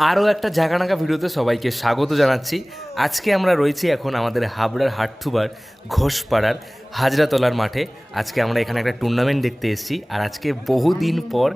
আরও একটা জায়গানাকা ভিডিওতে সবাইকে স্বাগত জানাচ্ছি। আজকে আমরা রয়েছি এখন আমাদের হাবড়ার হাটথুবার ঘোষপাড়ার হাজরাতলার মাঠে। আজকে আমরা এখানে একটা টুর্নামেন্ট দেখতে এসেছি, আর আজকে বহুদিন পর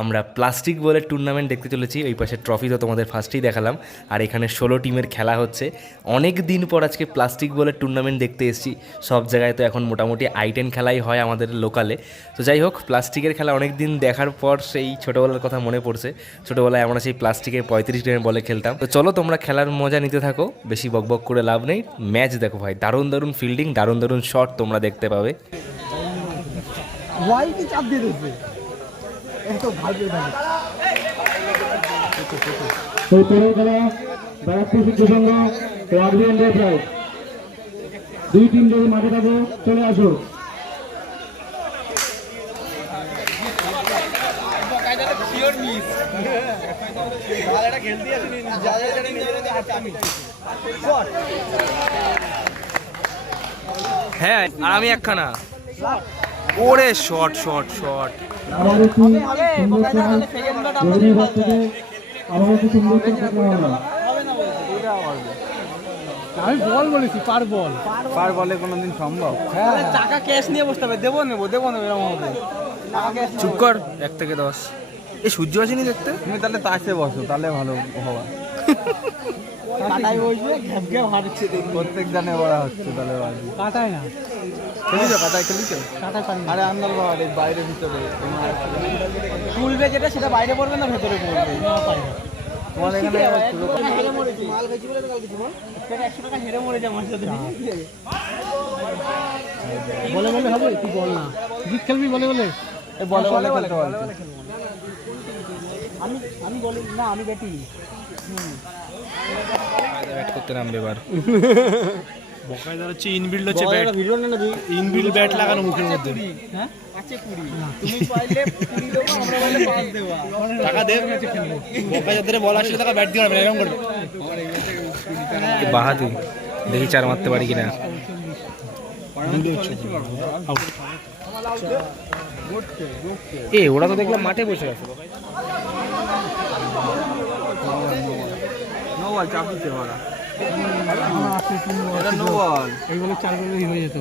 আমরা প্লাস্টিক বলের টুর্নামেন্ট দেখতে চলেছি। ওই পাশে ট্রফি তো তোমাদের ফার্স্টেই দেখালাম, আর এখানে 16 টিমের খেলা হচ্ছে। অনেক দিন পর আজকে প্লাস্টিক বলের টুর্নামেন্ট দেখতে এসেছি। সব জায়গায় তো এখন মোটামুটি I-10 খেলাই হয় আমাদের লোকালে। তো যাই হোক, প্লাস্টিকের খেলা অনেক দিন দেখার পর সেই ছোটোবেলার কথা মনে পড়ছে। ছোটোবেলায় আমরা সেই প্লাস্টিকের 35 গ্রামের বলে খেলতাম। তো চলো তোমরা খেলার মজা নিতে থাকো, বেশি বকবক করে লাভ নেই। ম্যাচ দেখো ভাই, দারুণ দারুণ ফিল্ডিং, দারুণ দারুণ শট তোমরা দেখতে পাবে। দুই টিম যদি মাঠে থাকো চলে আসো। হ্যাঁ, আর আমি একখানা ওরে শট শট শট। আবার একটু সুন্দর থেকে আবার একটু সুন্দর আমি বল বলেছি, পার বলে কোনোদিন সম্ভব? টাকা ক্যাশ নিয়ে বসতে হবে, দেবো নেবো এরকম হবে। চুপ কর, 1 থেকে 10। এই সূর্য আসেনি দেখতে। তুমি তাহলে তাসে বসো, তাহলে ভালো হওয়া। কাটাই বসবে, ঘ্যাপ ঘ্যাপ হাঁটছে দেখি। প্রত্যেক জানে বলা হচ্ছে, তাহলে বাজি কাটাই না, খেলিছো? কাটাই খেলিছো? কাটাই পারি না। আরে আন্দাল বাড়ি বাইরে ভিতরে তুলবে যেটা সেটা বাইরে পড়বে না ভেতরে পড়বে? পারি না। তোমার এখানে হেরে মরেছি, মাল গেছি বলে তো কালকে ছিল। 100 টাকা হেরে মরে যা মাসে সাথে। বলে বলে হবে, তুই বল না। জিত খেলবি বলে বলে। এই বলে বলে খেলতে পারছো? আমি বলি না, আমি ব্যাটি। ব্যাট করতে নামবে এবার। বকায়দার হচ্ছে ইনবিল্ড হচ্ছে ব্যাট, ইনবিল্ড ব্যাট লাগানো মুখের মধ্যে। হ্যাঁ আছে 20, তুমি পাইলে 20 দেবো, আমরা পাইলে 5 দেবো। টাকা দে, বকায়দাদের বল আসলে টাকা ব্যাট দিও না, এরকম করবে। বাহাদুর, দেখি 4 মারতে পারি কিনা। এ ওরা তো দেখলাম মাঠে বসে আছে। নো বল, চাপ দিতে পারা। এটা নো বল, এই বলে 4 গোলই হয়ে যেত।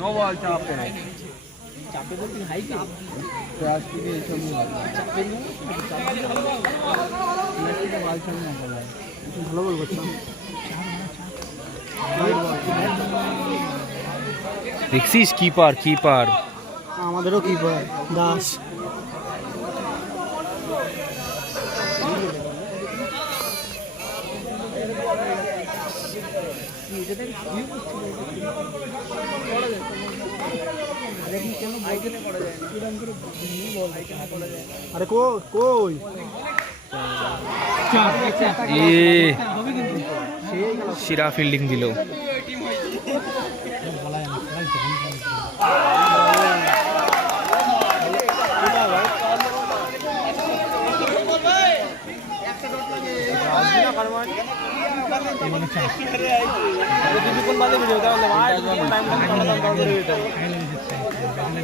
নো বল, চাপে চাপে বলতে হাই কে প্লাস্টিকে এইসব ভালো বল করছো। দেখছিস কিপার কিপার। আমাদেরও কিপার দাস। আরে কই এ শিরা ফিল্ডিং দিল।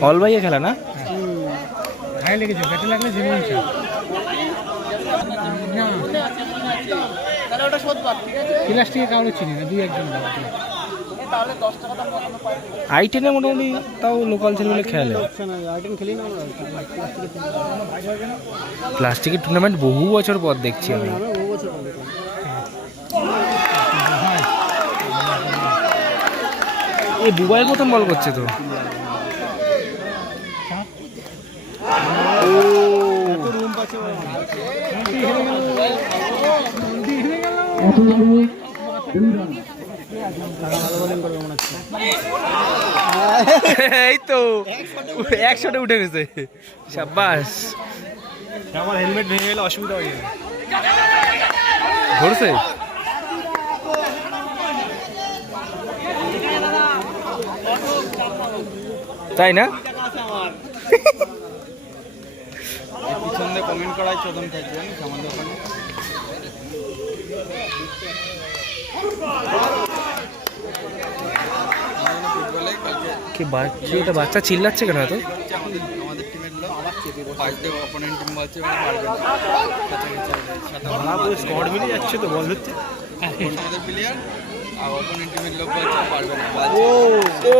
অলবাইয়ে খেলা না, হাই লেগেছে, ব্যাটে লাগলে যেমন প্লাস্টিকে কাউরে চিনি না, 2-1 জন। I-10 মোটামুটি তাও লোকাল ছেলেগুলো খেলে। খেলি না আমরা প্লাস্টিকের টুর্নামেন্ট বহু বছর পর দেখছি আমি। এই বুবাইয়ের মতন বল করছে তো। এই তো 100-তে উঠে গেছে, শাবাশ। আমার হেলমেট ভেঙে গেলে অসুবিধা হয়ে যাবে। ধরছে তাই না? পিছন দিয়ে কমেন্ট করায় চোদন খাইছে জানিস আমাদের ওখানে। কি এটা বাচ্চা চিল্লাচ্ছে কেন এত? আমাদের টিমের লোক ফার্স্ট ডে অপোনেন্ট টিম বলছে ওরা পারবে না কাছাকাছি স্কোয়াড মিলে যাচ্ছে তো বল হচ্ছে আমাদের প্লেয়ার আর অপোনেন্ট টিমের লোক বলছে পারবে না ও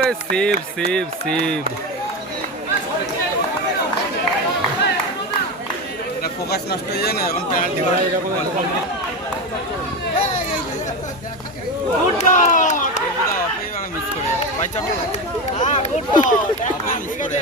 রে সেভ সেভ সেভ। এটা ফোকাস নষ্ট হয়ে যায় না এখন পেনাল্টি করে এরকম মিস করে ভাই চাপ মিস করে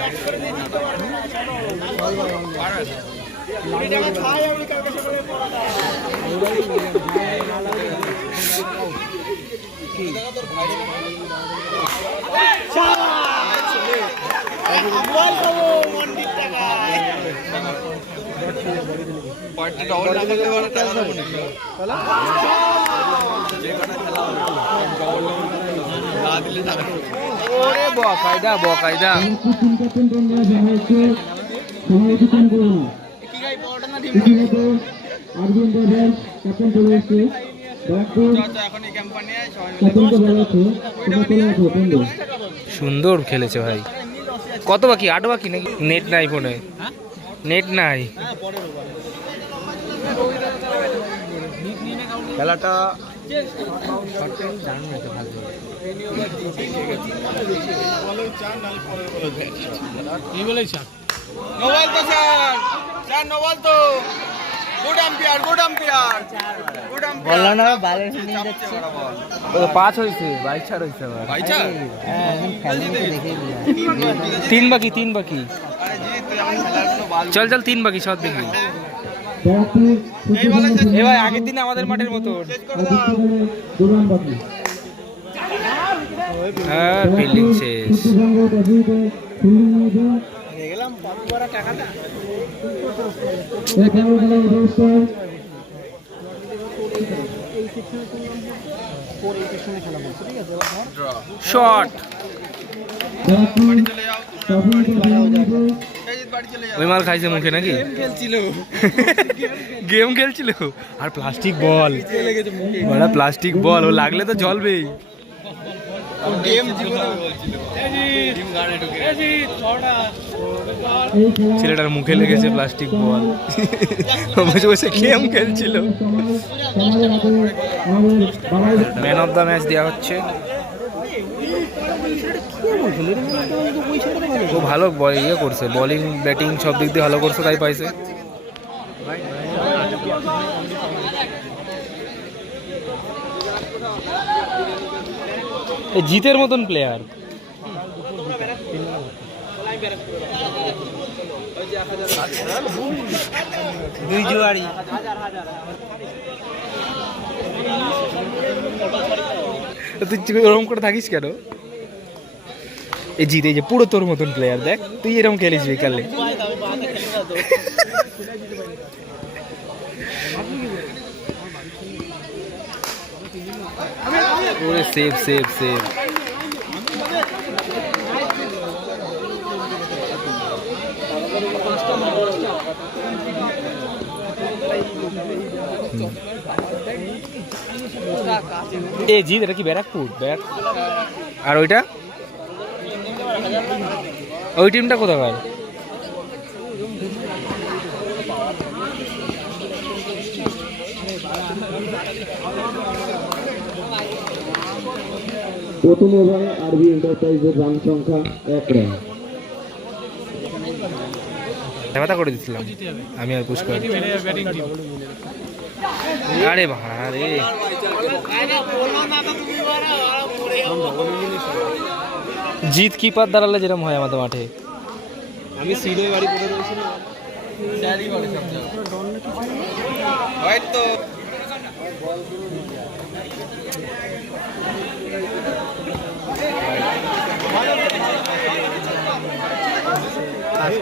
পার্টি ডবল না করলে বড় খেলা হবে না যে কটা খেলা হবে ডবল না দিলে টাকা ওরে বকায়দা বকায়দা। টিম ক্যাপ্টেন তোমরা জানিয়েছে সভাপতি কোন করুন ইতিমধ্যে আরবিন ব্রাদার্স ক্যাপ্টেন চলে এসেছে ব্যাকপুর এখন এই ক্যাম্পানি সবাই ক্যাপ্টেনকে বলা আছে তোমরা চলে আসো বন্ধু। সুন্দর খেলেছে ভাই। কত বাকি? 8 বাকি নাকি? নেট নাই ফোনে, নেট নাই। খেলাটা নোবেল তো স্যার স্যার নোবেল তো good umpire good umpire good umpire বললা না বাইরে নিয়ে যাচ্ছে ও 5 হইছে, 22 হইছে আবার। ভাইচা হ্যাঁ এখন খেলা দেখে দিলাম 3 বাকি 3 বাকি। আরে জি তুই এখন খেলার কোনো বাল চল চল 3 বাকি সব দেখি। ব্যাকপুর এই বলে শেষ এ ভাই আগের দিন আমাদের মাঠের মতো। শেষ করে দাও দুরান বাকি হ্যাঁ ফিল্ডিং শেষ। সংঘ ট্রফিতে ফিল্ডিং নিয়েছে গেলাম পাপুয়ারা টাকাটা এই খেলার ব্যবস্থা ড্র শট। ব্যাকপুর বাড়ি চলে যাও ট্রফিতে ফিল্ডিং নিয়েছে এই যে বাড়ি চলে যাও ওই মাল খাইছে মুখে নাকি? খেলছিল গেম খেলছিল আর প্লাস্টিক বল, বড় প্লাস্টিক বল, ও লাগলে তো জ্বলবেই। গেম জীবনে বলছিল টিম গার্ডে ঢুকে এই খেলা ছেলেটার মুখে লেগেছে প্লাস্টিক বল, বসে বসে গেম খেলছিল। আমাদের হাতে আমাদের বাবাই ম্যান অফ দ্য ম্যাচ দেওয়া হচ্ছে। ও ভালো ইয়ে করছে, বোলিং ব্যাটিং সব দিক দিয়ে ভালো করছে, তাই পাইছে। জিতের মতন প্লেয়ার। দুই জুয়ারি তুই ওরকম করে থাকিস কেন? এই জিতে যে পুরো তোর মতন প্লেয়ার, দেখ তুই এরকম খেলিস বিকালে। ওরে সেভ সেভ সেভ। এ জিত, এটা কি ব্যারাকপুর? আর ওইটা ওই টিমটা কোথাকার? প্রথম ওভারে আরবি এন্টারপ্রাইজের রান সংখ্যা 1 রান। ব্যথা করে দিচ্ছিলাম আমি আর পুষ্কর। আরে ভাড়া রে, জিত কিপার দাঁড়ালে যেরকম হয় আমাদের মাঠে। আমি সিডে বাড়ি পড়ে রয়েছি না স্যারই করে সব জায়গা হোয়াইট তো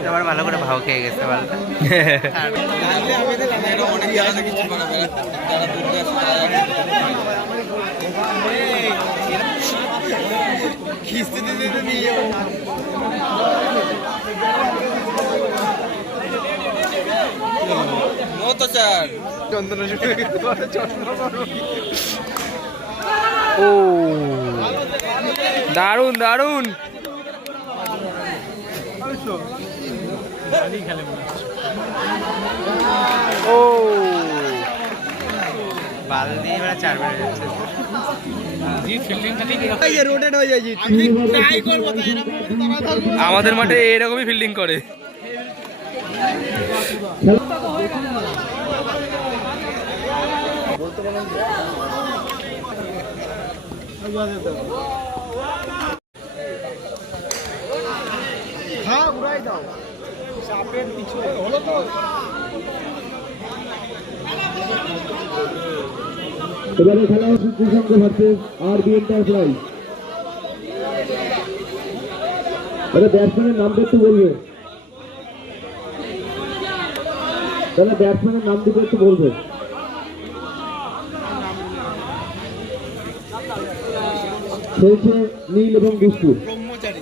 আবার ভালো করে ভাও খেয়ে গেছে ভালো অনেক জায়গা কিছু করা বেড়া যারা দূরে আছে তারা খিস্তি দিতে নিয়ে যাবো নো তো স্যার ও দারুণ দারুণ। ও বাল দিয়ে মানে 4 বার যাচ্ছে রোটেট হয়ে যায় জিত ট্রাই করব তাই এরকম আমাদের মাঠে এরকমই ফিল্ডিং করে। হ্যাঁ উড়াই দাও চাপের পিছনে হলো তো এবারে খেলা হচ্ছে ত্রিশঙ্ক ভার্সেস আরবি এন্টারপ্রাইজ। দাদা ব্যাটসম্যানের নামটা একটু বলবে, দাদা ব্যাটসম্যানের নাম দুটো একটু বলবে। খেলছে নীল এবং বিষ্ণু। ব্রহ্মচারী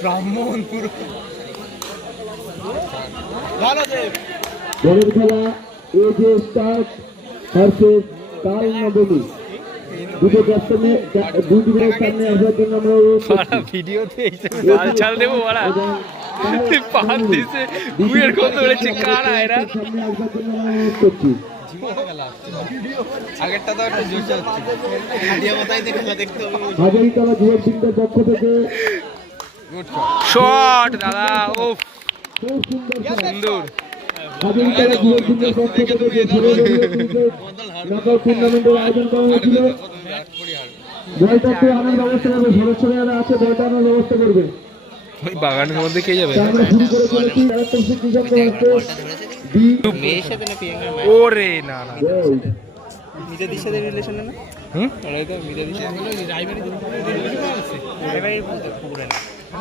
ব্রাহ্মণ পুরো ভালো দেব পরের খেলা এজে স্টার্ট ভার্সেস কাল নবমী। দুটো ব্যাটসম্যানের দুটি ব্যাটের সামনে আসার জন্য আমরা ভিডিওতে বাল ছাল দেবো ওরা পাত দিছে গুয়ের কত ধরেছে কারা এরা। সামনে আসার জন্য আমরা অনুরোধ করছি। আগেরটা তো একটু জোর হচ্ছে হাদিয়া মাথায় দেখে দেখতে হবে হাজারিতলা যুবক সিংহের পক্ষ থেকে শট দাদা ও খুব সুন্দর shot। সুন্দর। হাজারিতলা যুবক সিংহের পক্ষ থেকে যে নকআউট টুর্নামেন্টের আয়োজন করা হয়েছিল, বলটা একটু আনার ব্যবস্থা করবে, সদস্যরা যারা আছে বলটা আনার ব্যবস্থা করবে। ওই বাগানের মধ্যে কে যাবে? তা আমরা শুরু করে চলেছি ক্যারেক্টারিস্টিক কৃষক বি মেয়ের সাথে না প্রিয়াঙ্কার ওরে না না গোল্ড। মিতাদির সাথে রিলেশন না হুম ওরাই তো মিতাদির সাথে রাইবারি বলতে পুকুরে না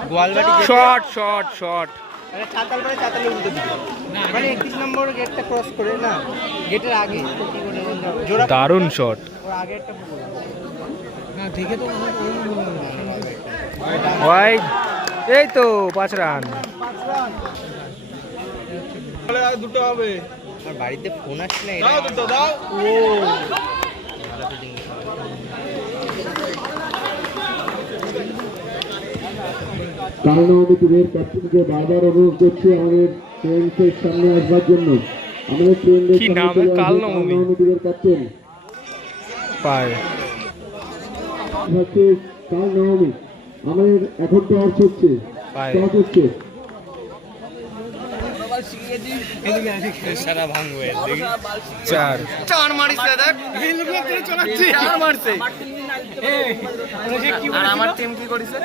গোয়ালবাটি শট শট শট মানে চাতাল করে চাতালে উল্টো দিকে মানে 31 নম্বর গেটটা ক্রস করে না গেটের আগে তো কি বলে জোড়া দারুণ শট। ওর আগে একটা পুকুর না ঠিকই তো ওই এই তো 5 রান। দুটো হবে আমার বাড়িতে ফোন আসছে না দাও দুটো দাও ও কারণ আমি টিমের ক্যাপ্টেনকে বারবার অনুরোধ করছি আমাদের ট্রেনকে সামনে আসবার জন্য। আমাদের ট্রেনের কি নাম? কালনবমী। টিমের ক্যাপ্টেন পায় হচ্ছে কাল নবমী। আমাদের এখন টস হচ্ছে, পায় টস হচ্ছে। সারা ভাঙবে দেখি 4 চার মারিস দেখ হেলমেট করে চলাচ্ছি চার মারছে আর আমার টিম কি করেছে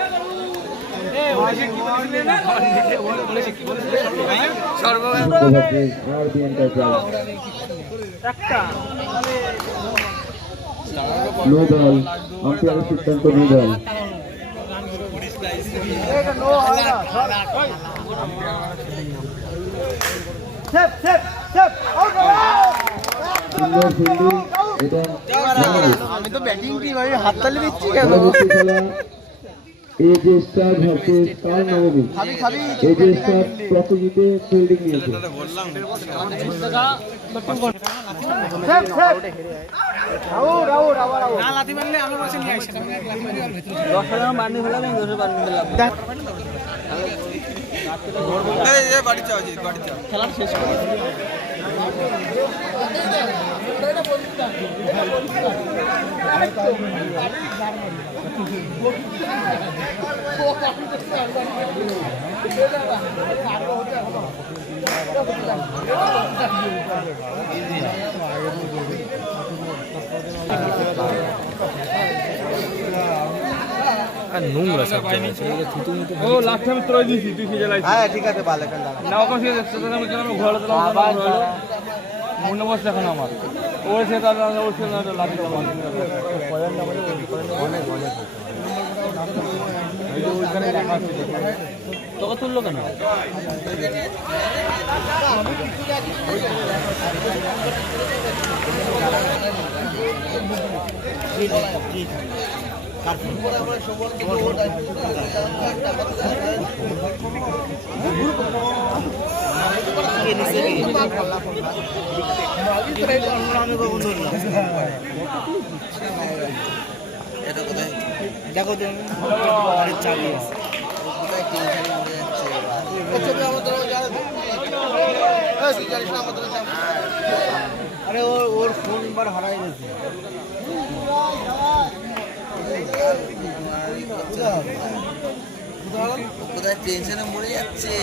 আরবি এন্টারপ্রাইজ নো বল, আম্পায়ারের সিদ্ধান্ত নো বল। সুন্দর ফিল্ডিং এবং আমি তো ব্যাটিং টিম আমি হাততালি দিচ্ছি পরবর্তী খেলা এজে স্টার ভার্সেস কাল নবমী। এজে স্টার প্রতিযোগিতে ফিল্ডিং নিয়েছে। বাড়ি যাও জি বাড়ি যাও খেলাটা শেষ করে আর নোংরা সব জায়গায় ছেলেগুলো থুতু মুতু ও লাস্ট আমি তোরাই দিয়েছি তুই ফিরে লাইছিস হ্যাঁ ঠিক আছে ভালো এখন দাঁড়া না ওখানে ফিরে দেখছিস আমি কেন ঘরে দিলাম আবার মনে বসে এখন আমার ওর সে তার ওর সে লাস্ট অনেক অনেক এই যে ওইখানে রাখা আছে তোকে তুললো কেন দেখো তুমি চালিয়ে আরে ওর ফোন বার হারাই গেছে। কোথায় টেনশনে মরে যাচ্ছে।